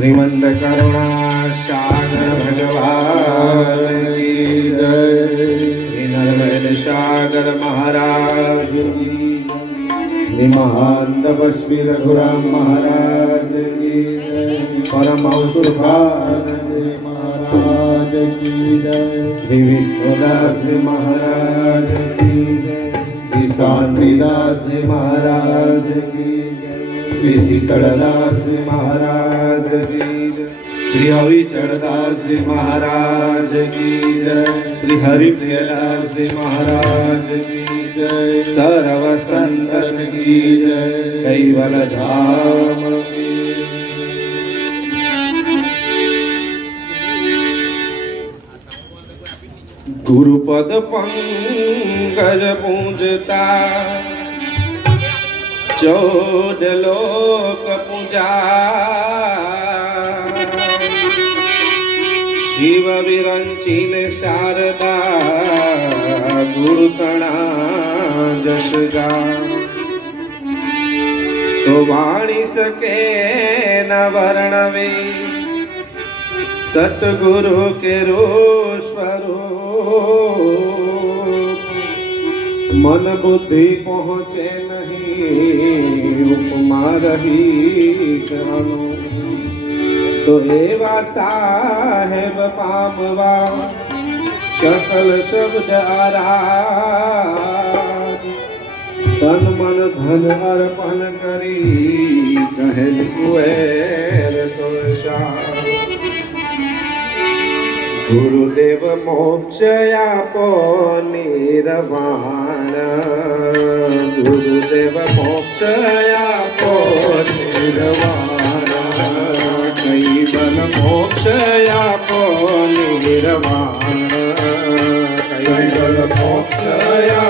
શ્રીમંત કરુણા સાગર ભગવાન શ્રી નર્મદ સાગર મહારાજ. શ્રી મહાન તપસ્વી રઘુરામ મહારાજ કી જય પરમ ઔષધાનંદ મહારાજ શ્રી વિષ્ણુદાસ મહારાજ શ્રી શાંતિદાસ મહારાજ કી શ્રી શીતળદાસ મહારાજ શ્રી હરિચરદાસ મહારાજ કી જય. શ્રી હરિપ્રિયદાસજી મહારાજ સર્વ સંતન કી જય. કૈવલ ધામ. ગુરુપદ પંકજ પૂજતા ચૌદ લોક પૂજા શિવ વિરંચિન શારદા ગુરુતણા જશ ગા તો વાણી શકે ન વર્ણવે સતગુરુ કે સ્વરૂપ મન બુદ્ધિ પહોંચે ઉપમા રહી તો એવા સાહેબ પામવા શકલ શબ્દ આરા તન મન ધન અર્પણ કરી કહેલ કુએર તો શા ગુરુદેવ મોક્ષ આપો નિર્વાણ. ગુરુદેવ મોક્ષ આપો નિર્વાણ નિર્વાણ કૈવલ મોક્ષ આપો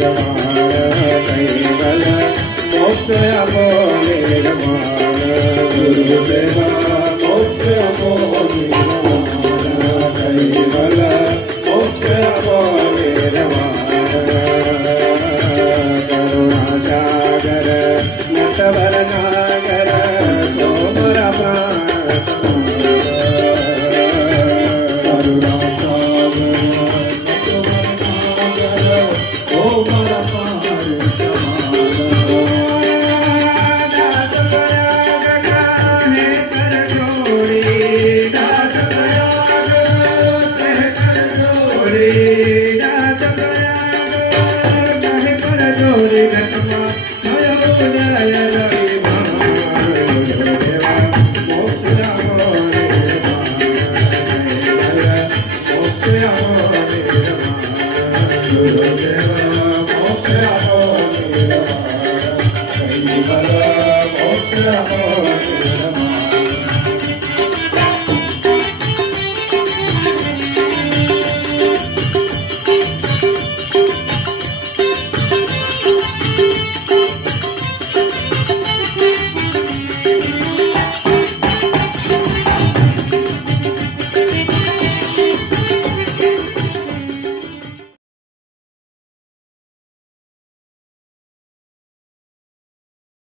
Oh, my God. Thank you.